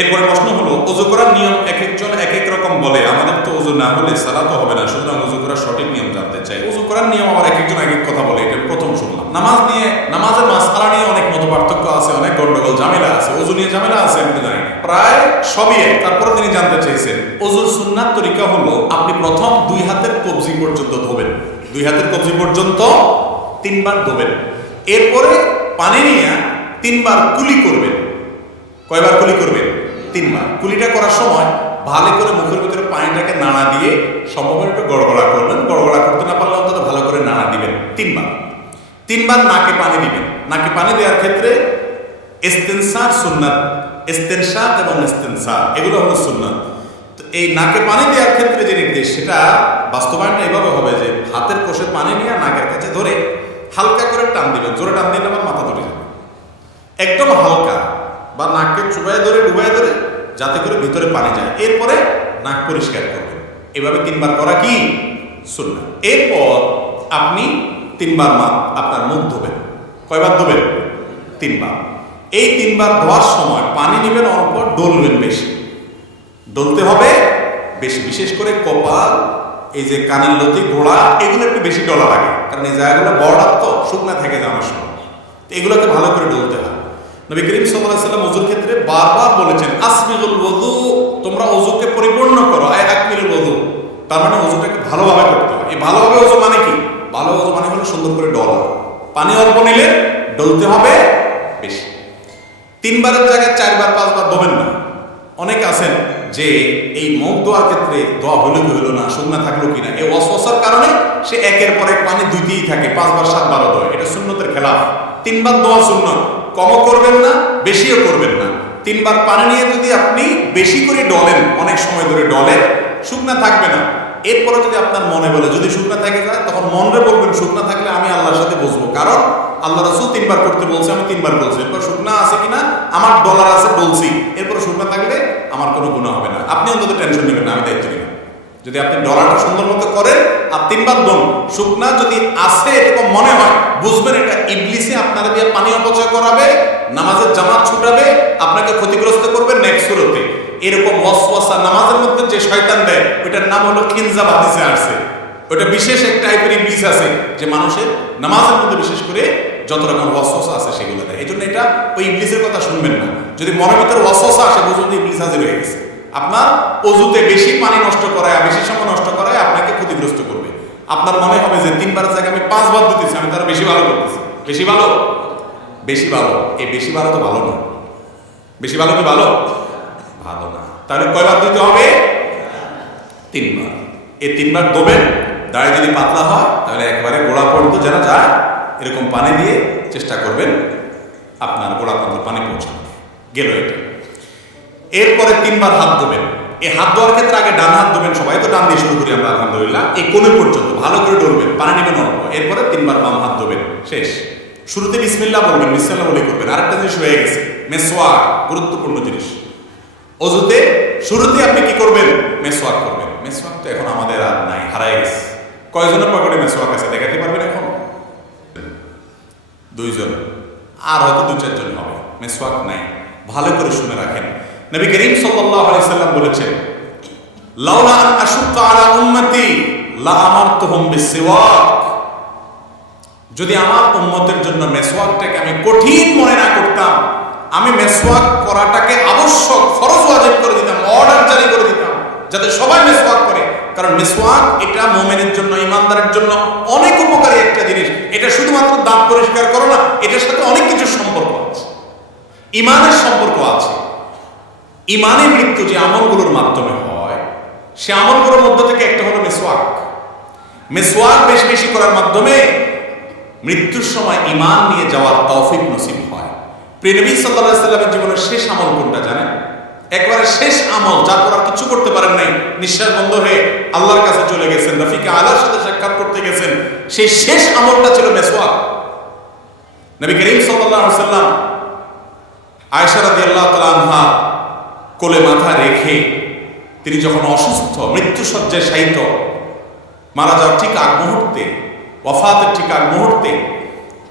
এরপরে প্রশ্ন হলো, ওযু করার নিয়ম এক একজন এক এক রকম বলে। আমাদের তো ওযু না হলে সালাত হবে না, সুতরাং ওযু করার সঠিক নিয়ম জানতে চাই। ওযু করার নিয়ম আবার এক একজন এক এক কথা বলে, এটা প্রথম শুনলাম। নামাজের মাসআলা নিয়ে অনেক মতপার্থক্য আছে, অনেক গন্ডগোল ঝামেলা আছে। ওযু নিয়ে ঝামেলা আছে আমি তো জানি না, প্রায় সবই এক। তারপরে তিনি জানতে চাইছেন ওযুর সুন্নাত তরিকা হলো, আপনি প্রথম দুই হাতের কবজি পর্যন্ত ধোবেন, দুই হাতের কবজি পর্যন্ত 3 বার ধোবেন। এরপরে পানি নিয়ে 3 বার কুলি করবেন। কয়বার কুলি করবেন? 3 বার। কুলিটা করার সময় ভালো করে মুখের ভিতরে পানিটাকে নাড়া দিয়ে সম্ভব একটু গড়গড়া করবেন। গড়গড়া করতে না পারলে অন্তত ভালো করে নাড়া দিবেন 3 বার। 3 বার নাকে পানি দিবেন। নাকে পানি দেওয়ার ক্ষেত্রে ইস্তিনসার সুন্নাত, ইস্তিনশাক এবং ইস্তিনসার এগুলো হলো সুন্নাত। তো এই নাকে পানি দেওয়ার ক্ষেত্রে যে নির্দেশ, সেটা বাস্তবায়নটা এভাবে হবে যে হাতের কোষে পানি নিয়ে নাকের কাছে ধরে হালকা করে টান দিবেন। জোরে টান দিলে আবার মাথা ধরে যাবে। একদম হালকা, বা নাককে চুবায় ধরে ডুবায় ধরে, যাতে করে ভিতরে পানি যায়। এরপরে নাক পরিষ্কার করবেন। এভাবে 3 বার করা কি সুন্নাত। এরপর আপনি 3 বার আপনার মুখ ধোবেন। কয়বার ধোবেন? 3 বার। এই 3 বার ধোয়ার সময় পানি নেবেন অল্প, ডলবেন বেশি, ডলতে হবে বেশি। বিশেষ করে কপাল, এই যে কানের লতি, গোড়া, এগুলো একটু বেশি ডলা লাগে, কারণ এই জায়গাগুলো বর্ডার তো শুকনা থাকে যাওয়ার সময়, তো এগুলোকে ভালো করে ডলতে হয়। নবী করিম সাল্লাল্লাহু আলাইহি ওয়াসাল্লাম ওযুর ক্ষেত্রে বারবার বলেছেন, আসবিগুল ওযু, তোমরা ওযুকে পরিপূর্ণ করো। আকমিলুল ওযু, তার মানে ওযুটাকে ভালোভাবে করতে হয়। এই ভালোভাবে ওযু মানে কি? ভালো ওযু মানে হলো সুন্দর করে ডলা। পানি অল্প নিলে ডলতে হবে বেশি। 3 বারের জায়গায় 4 বার 5 বার ধোবেন না। অনেকে আছেন যে এই মুখ ধোয়ার ক্ষেত্রে দোয়া হলো কি হলো না, শুকনা থাকলো কিনা, এই ওয়াসওয়াসার কারণে সে একের পর এক পানি দিতেই থাকে, 5 বার 7 বারও ধোয়। এটা সুন্নতের খেলাফ। 3 বার দোয়া সুন্নত, কমও করবেন না বেশিও করবেন না। 3 বার পানি নিয়ে যদি আপনি বেশি করে ডলেন, অনেক সময় ধরে ডলেন, শুকনা থাকবে না। এরপরে যদি আপনার মনে বলে, যদি শুকনা থেকে যায়, তখন মনরে বলবেন শুকনা থাকলে আমি আল্লাহর সাথে বসবো, কারণ আল্লাহ রাসূল 3 বার করতে বলছে, আমি 3 বার বলছি। এরপর শুকনা আছে কিনা, আমার ডলার আছে বলছি, এরপর শুকনা থাকলে আমার কোনো গুনাহ হবে না। আপনি অন্তত টেনশন নেবেন না, আমি দায়িত্ব নিলাম। যদি আপনি ডলারটা সুন্দর মতো করেন আর 3 বার দন, শুকনা যদি আসে এরকম মনে হয়, বুঝবেন এটা ইবলিসে আপনারা দিয়ে পানি অপচয় করাবে, নামাজের জামাত ছুটাবে, আপনাকে ক্ষতিগ্রস্ত করবে নেক্সট সুরতে। এরকম ওয়াসওয়াসা নামাজের মধ্যে যে শয়তান দেয়, ওটার নাম হলো খিনজাব, হাদিসে আসছে। ওটা বিশেষ এক টাইপের ইবলিস আছে, যে মানুষের নামাজের মধ্যে বিশেষ করে যত রকম ওয়াসওয়াসা আছে সেগুলো দেয়। এই জন্য এটা ওই ইবলিসের কথা শুনবেন না। যদি মনের ভিতরে ওয়াসওয়াসা আসে, বুঝুন ইবলিস হাজির হয়ে গেছে। আপনার ওযুতে বেশি পানি নষ্ট করায়, বেশি সময় নষ্ট করায় আপনাকে ক্ষতিগ্রস্ত করবে। আপনার মনে হবে যে 3 বারের জায়গায় আমি 5 বার দিতেছি, আমি তারা বেশি ভালো করতেছি। বেশি ভালো, বেশি ভালো। এই বেশি ভালো তো ভালো না। বেশি ভালো কি ভালো? ভালো না। তাহলে কয়বার দিতে হবে? 3 বার। এই 3 বার দেবেন। দাড়ি যদি পাতলা হয় তাহলে একবারে গোড়া পর্যন্ত যেন যায়, এরকম পানি দিয়ে চেষ্টা করবেন আপনার গোড়া পর্যন্ত পানি পৌঁছানো গেল এটা। এরপরে 3 বার হাত ধোবেন। এই হাত ধোয়ার ক্ষেত্রে আগে ডান হাত ধোবেন, সবাই তো ডান দিয়ে শুরু করি আমরা আলহামদুলিল্লাহ। এই কোণে পর্যন্ত ভালো করে ডলবেন, পানি নেবেন অল্প। এরপরে 3 বার বাম হাত ধোবেন, শেষ। শুরুতে বিসমিল্লাহ বলবেন, বিসমিল্লাহ বলে করবেন। আরেকটা জিনিস হয়ে গেছে, মেসওয়াক, গুরুত্বপূর্ণ জিনিস। ওযুতে শুরুতে আপনি কি করবেন? মেসওয়াক করবেন। মেসওয়াক তো এখন আমাদের আর নাই, হারায় গেছে। কয়জনের পকেটে মেসওয়াক আছে দেখাতে পারবেন এখন? 2 জন, আর হয়তো 2-4 জন হবে। মেসওয়াক নাই, ভালো করে শুনে রাখেন। নবী করিম সাল্লাল্লাহু আলাইহি সাল্লাম বলেছেন, লাউলা আন আশুক্কা আলা উম্মতি লা আমারতুহুম বিসওয়াক, যদি আমার উম্মতের জন্য মেসওয়াকটাকে আমি কঠিন মনে না করতাম, আমি মেসওয়াক করাটাকে আবশ্যক, ফরজ ওয়াজিব করে দিতাম, অর্ডার জারি করে দিতাম, যাতে সবাই মেসওয়াক করে। কারণ মেসওয়াক এটা মুমিনের জন্য, ইমানদারের জন্য অনেক উপকারী একটা জিনিস। এটা শুধুমাত্র দাঁত পরিষ্কার করো না, এটার সাথে অনেক কিছু সম্পর্ক আছে, ইমানের সম্পর্ক আছে। ইমানের মৃত্যু যে আমলগুলোর মাধ্যমে হয়, সে আমলগুলোর মধ্য থেকে একটা হলো মেসওয়াক। মেসওয়াক বেশি বেশি করার মাধ্যমে মৃত্যুর সময় ঈমান নিয়ে যাওয়ার তৌফিক নসিব হয়। প্রিয় নবী সাল্লাল্লাহু আলাইহি সাল্লামের জীবনের শেষ আমল কোনটা জানেন? একবারে শেষ আমল, যার পর আর কিছু করতে পারেন নাই, নিঃশ্বাস বন্ধ হয়ে আল্লাহর কাছে চলে গেছেন, রফিকে আলার সাথে সাক্ষাৎ করতে গেছেন, সেই শেষ আমলটা ছিল মেসওয়াক। নবী করিম সাল্লাল্লাহু আলাইহি সাল্লাম আয়েশা রাদিয়াল্লাহু তাআলা আনহা কোলে মাথা রেখে তিনি যখন অসুস্থ, মৃত্যুসজ্জায় শায়িত, মারা যাওয়ার ঠিক আগ মুহূর্তে, ওয়াফাতের ঠিক আগ মুহূর্তে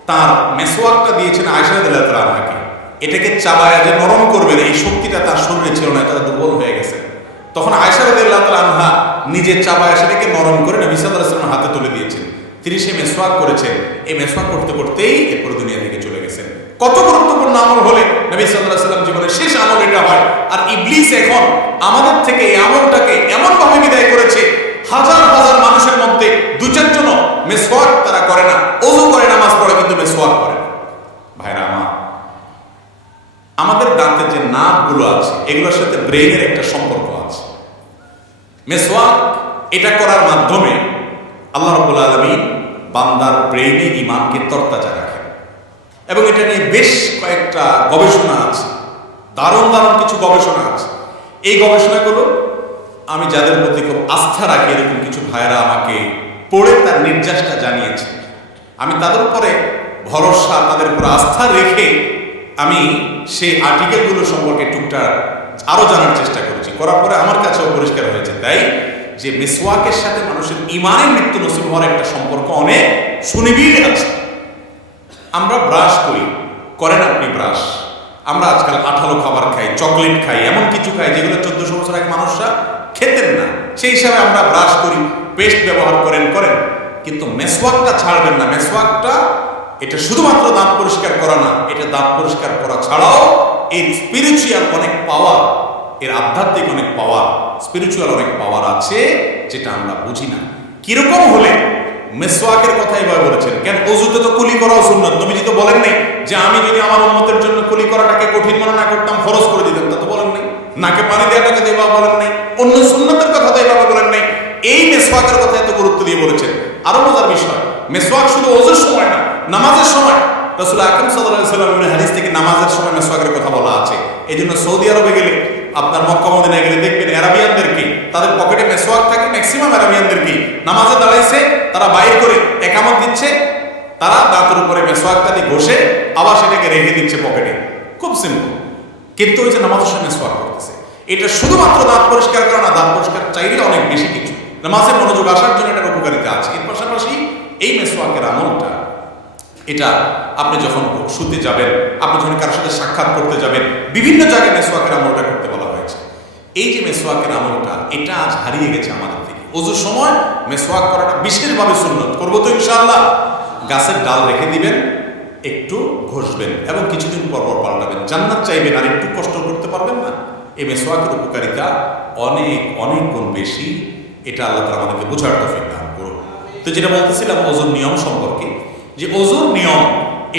তার মেসওয়াকটা দিয়েছেন আয়েশা রাদিয়াল্লাহু তাআলা আনহাকে। এটাকে চাবায়া যে নরম করবেন, এই শক্তিটা তার শরীরে ছিল তখন আয়েশা রাদিয়াল্লাহু তাআলা আনহা নিজে চাবায় সেটাকে নরম করে নবী সাল্লাল্লাহু আলাইহি ওয়াসাল্লামের হাতে তুলে দিয়েছেন। তিনি সে মেসওয়াক করেছেন, এই মেসওয়াক করতে করতেই এরপর দুনিয়া থেকে চলে গেছেন। কত গুরুত্বপূর্ণ আমল হলে নবী সাল্লাল্লাহু আলাইহি ওয়াসাল্লাম জীবনের শেষ আমল এটা হয়। আর ইবলিস এখন আমাদের থেকে এই আমলটাকে এমন ভাবে বিদায় করেছে, হাজার হাজার মানুষের মধ্যে দু চারজন মেসওয়াক তারা করে না, ওযু করে নামাজ পড়ে কিন্তু মেসওয়াক করে না। ভাইরা আমার, আমাদের দাঁতের যে নাকগুলো আছে এগুলোর সাথে ব্রেইনের একটা সম্পর্ক আছে। মেসওয়াক এটা করার মাধ্যমে আল্লাহ রাব্বুল আলামিন বান্দার ব্রেইনে ঈমানকে তরতাজা রাখেন। এবং এটা নিয়ে বেশ কয়েকটা গবেষণা আছে, দারুণ দারুণ কিছু গবেষণা আছে। এই গবেষণাগুলো আমি যাদের প্রতি খুব আস্থা রাখি, এরকম কিছু ভাইরা আমাকে পড়ে তার নির্যাসটা জানিয়েছে। আমি তাদের উপরে ভরসা, তাদের উপর আস্থা রেখে আমি সেই আর্টিকেলগুলো সম্পর্কে টুকটাক আরো জানার চেষ্টা করেছি। করার পরে আমার কাছেও পরিষ্কার হয়েছে তাই যে মিসওয়াকের সাথে মানুষের ঈমানের মৃত্যু নসিব হওয়ার একটা সম্পর্ক অনেক সুনিবিড় আছে। আমরা ব্রাশ করি, করেন আপনি ব্রাশ? আমরা আজকাল আঠালো খাবার খাই, চকলেট খাই, এমন কিছু খাই যেগুলো 1400 বছর আগে মানুষরা খেতেন না। সেই হিসাবে আমরা ব্রাশ করি, পেস্ট ব্যবহার করেন, কিন্তু মেসওয়াকটা ছাড়বেন না। মেসওয়াকটা এটা শুধুমাত্র দাঁত পরিষ্কার করা না, এটা দাঁত পরিষ্কার করা ছাড়াও এর স্পিরিচুয়াল অনেক পাওয়ার, এর আধ্যাত্মিক অনেক পাওয়ার, স্পিরিচুয়াল অনেক পাওয়ার আছে যেটা আমরা বুঝি না। কিরকম হলে মেসওয়াকের কথা এভাবে বলেছেন কেন? ওযুতে তো কুলি করাও সুন্নাত। নবীজি তো বলেন নাই যে আমি যদি আমার উম্মতের জন্য কুলি করাটাকে কঠিন মনে না করতাম ফরজ করে দিতাম, তা তো বলেন নাই। নাকে পানি দেওয়াটাকে তো এভাবে বলেন নাই, অন্য সুন্নাতের কথা তো এভাবে বলেন নাই। এই মেসওয়াকের কথা এত গুরুত্ব দিয়ে বলেছেন। আরো মজার বিষয়, মেসওয়াক শুধু ওযুর সময় না, নামাজের সময় রাসূল আকরাম সাল্লাল্লাহু আলাইহি ওয়াসাল্লামের হাদিস থেকে নামাজের সময় মেসওয়াকের কথা বলা আছে। এইজন্য সৌদি আরবে গেলে, আপনার মক্কা মদিনায় গেলে দেখবেন আরাবিয়ানদেরকে তাদের পকেটে মেসওয়াক থাকে। ম্যাক্সিমাম আরাবিয়ানদেরকে নামাজে দাঁড়াইছে, তারা বাইর করে একামত দিচ্ছে, তারা দাঁতের উপরে মেসওয়াকটা দিয়ে ঘষে আবার সেটাকে রেখে দিচ্ছে পকেটে। খুব সিম্পল। কিন্তু ওই যে নামাজের সময় মেসওয়াক করতেছে, এটা শুধুমাত্র দাঁত পরিষ্কার করা না, দাঁত পরিষ্কার চাইলে অনেক বেশি কিছু নামাজে মনোযোগ আসার জন্য এটার উপকারিতা আছে। এর পাশাপাশি এই মেসওয়াকের আমলটা, এটা আপনি যখন শুতে যাবেন, আপনি যখন কারোর সাথে সাক্ষাৎ করতে যাবেন, বিভিন্ন জায়গায় মেসওয়াকের আমলটা করতে বলা হয়েছে। এই যে মেসওয়াকের আমলটা, এটা আজ হারিয়ে গেছে আমাদের থেকে। ওযুর সময় মেসওয়াক করাটা বিশেষভাবে সুন্নত। করবো তো ইনশাআল্লাহ। গাছের ডাল রেখে দিবেন, একটু ঘষবেন এবং কিছুদিন পর পর পাল্টাবেন। জান্নাত চাইবেন আর একটু কষ্ট করতে পারবেন না? এই মেসওয়াকের উপকারিতা অনেক অনেক গুণ বেশি। এটা আল্লাহ তাআলা আমাদেরকে বোঝার তৌফিক দান করুন। তো যেটা বলতেছিলাম ওযুর নিয়ম সম্পর্কে, যে ওযুর নিয়ম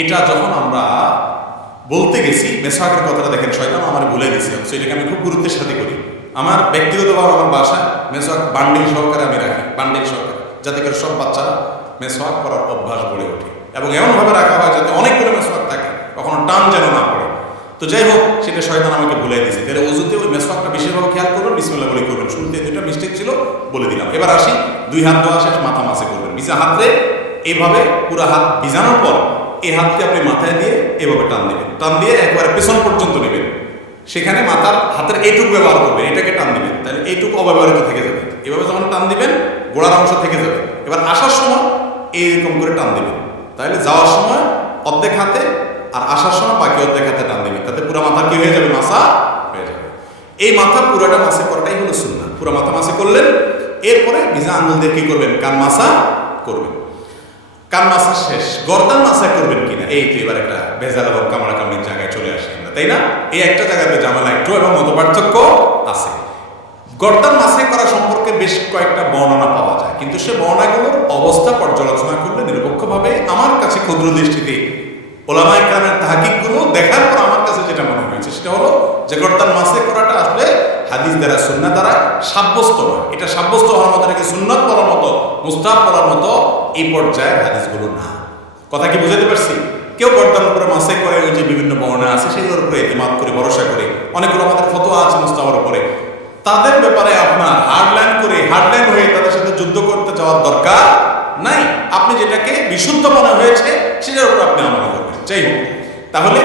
এটা যখন আমরা বলতে গেছি, মেসওয়াকের কথাটা দেখেন শয়তান আমার ভুলে দিয়েছে, এটাকে আমি খুব গুরুত্বের সাথে করি। আমার ব্যক্তিগতভাবে আমার বাসায় মেসওয়াক বান্ডিল সহকারে আমি রাখি, বান্ডিল সহকারে, যাতে করে সব বাচ্চারা মেসওয়াক করার অভ্যাস গড়ে ওঠে। এবং এমনভাবে রাখা হয় যাতে অনেকগুলো মেসওয়াক থাকে, কখনো টান যেন না পড়ে। তো যাই হোক, সেটা শয়তান আমাকে ভুলে দিয়েছে। তাহলে ওযুতে ওই মেসওয়াকটা বিশেষভাবে খেয়াল করবেন, বিসমিল্লাহ বলে করবেন। শুরুতে দুটো মিস্টেক ছিল, বলে দিলাম। এবার আসি, 2 হাত ধোয়া শেষ, মাথা মাসে করবেন। ভিজা হাতে এইভাবে পুরো হাত ভিজানোর পর এই হাতটি আপনি মাথায় দিয়ে এভাবে টান দেবেন, টান দিয়ে একবারে পেছন পর্যন্ত নেবেন। সেখানে মাথার হাতের এইটুকু ব্যবহার করবেন, এটাকে টান দিবেন, তাহলে এইটুকু অব্যবহৃত থেকে যাবে। এভাবে যখন টান দিবেন গোড়ার অংশ থেকে যাবে। এবার আসার সময় এইরকম করে টান দিবেন, তাহলে যাওয়ার সময় অর্ধেক হাতে আর আসার সময় বাকি অর্ধেক হাতে টান দিবেন, তাতে পুরো মাথা কি হয়ে যাবে? মাসা হয়ে যাবে। এই মাথা পুরোটা মাসে করাটাই হলো সুন্নাত। পুরো মাথা মাসে করলেন, এরপরে ভিজা আঙুল দিয়ে কি করবেন? কান মাসা করবেন। কান মাসা শেষ, গর্দান মাসা করবেন কিনা, এই তো এবার একটা ভেজাল এবং কামড়াকামড়ির জায়গায় চলে আসে আমরা, তাই না? এই একটা জায়গাতে ঝামেলা একটু এবং মত পার্থক্য আছে। গর্দান মাসে করা সম্পর্কে বেশ কয়েকটা বর্ণনা পাওয়া যায়, কিন্তু সে বর্ণনাগুলোর অবস্থা পর্যালোচনা করলে নিরপেক্ষভাবে আমার কাছে ক্ষুদ্র দৃষ্টিতে ওলামায়ে কেরামের তাহকিকগুলো দেখার পর আমার কাছে যেটা মনে হয়েছে সেটা হলো যে গর্দান মাসে করাটা আসলে হাদিস দ্বারা, সুন্নাহ দ্বারা সাব্যস্ত নয়। এটা সাব্যস্ত হওয়ার মতো, এটাকে সুন্নাত বলার মতো, মুস্তাহাব বলার মতো এই পর্যায়ের হাদিসগুলো না। কথা কি বুঝাতে পারছি? কেউ গর্দান উপরে মাসে করে, ওই যে বিভিন্ন বর্ণনা আছে সেগুলোর উপরে ইতিমাদ করে, ভরসা করে, অনেকগুলো আমাদের ফতোয়া আছে মুস্তাহাবের উপরে, তাদের ব্যাপারে আপনার হার্ডলাইন হয়ে তাদের সাথে যুদ্ধ করতে যাওয়ার দরকার নাই। আপনি যেটাকে বিশুদ্ধ মনে হয়েছে সেটার উপর আপনি আমল করবেন। যাই হোক, তাহলে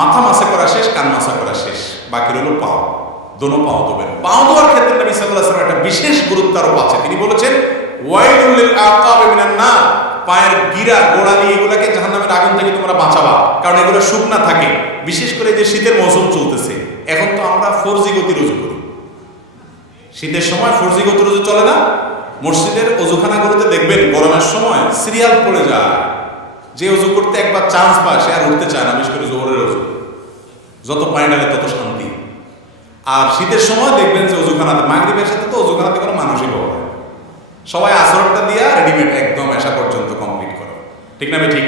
মাথা মাসা করা শেষ, কান মাসা করা শেষ, বাকি রইল পাও। দোনো পাও দেবেন। পাও দেওয়ার ক্ষেত্রে নবী সাল্লাল্লাহু আলাইহি ওয়াসাল্লাম একটা বিশেষ গুরুত্ব আরোপ আছে। তিনি বলেছেন, ওয়াইলুল লিল আকাবি মিনান নার, পায়ের গিরা, গোড়া দিয়ে এগুলাকে জাহান্নামের আগুন থেকে তোমরা বাঁচাবা, কারণ এগুলো শুকনা থাকে। বিশেষ করে যে শীতের মৌসুম চলতেছে, এখন তো আমরা 4G গতি রুজু করি, শীতের সময় ফরজিগত রোজু চলে না। মসজিদের অজুখানাগুলোতে দেখবেন গরমের সময় সিরিয়াল পড়ে যায়, যে অজু করতে একবার চান্স পায় সে আর উঠতে চায় না, বিশেষ করে জোহরের অজু, যত পানি ডালে তত শান্তি। আর শীতের সময় দেখবেন যে অজুখানাতে মাগরিবের সাথে তো অজুখানাতে কোনো মানুষই পাওয়া যায়, সবাই আসরটা দিয়া রেডিমেড একদম এসা পর্যন্ত কমপ্লিট করে, ঠিক না? ঠিক।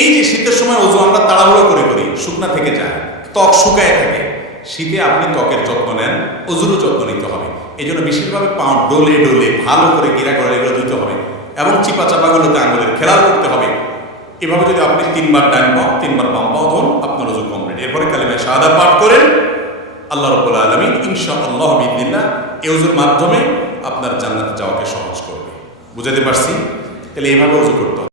এই যে শীতের সময় অজু আমরা তাড়াহুড়ো করে করি, শুকনা থেকে যায়, ত্বক শুকায় থাকে। শীতে আপনি ত্বকের যত্ন নেন, অজুরও যত্ন নিতে হবে। এই জন্য বিশেষভাবে পা ডোলে ডোলে ভালো করে গিরা করে এগুলো ধুতে হবে এবং চিপা চাপাগুলোতে আঙুলের খেলাল করতে হবে। এভাবে যদি আপনি 3 বার ডান পাও 3 বার বাম পাও ধরুন, আপনার অজু কমপ্লিট। এরপরে কালিমা শাহাদাত পাঠ করেন, আল্লাহ রাব্বুল আলামিন ইনশাআল্লাহ বিইذনিল্লাহ এই অজুর মাধ্যমে আপনার জান্নাতে যাওয়াকে সহজ করবে। বুঝাতে পারছি? তাহলে এইভাবে অজু করতে হবে।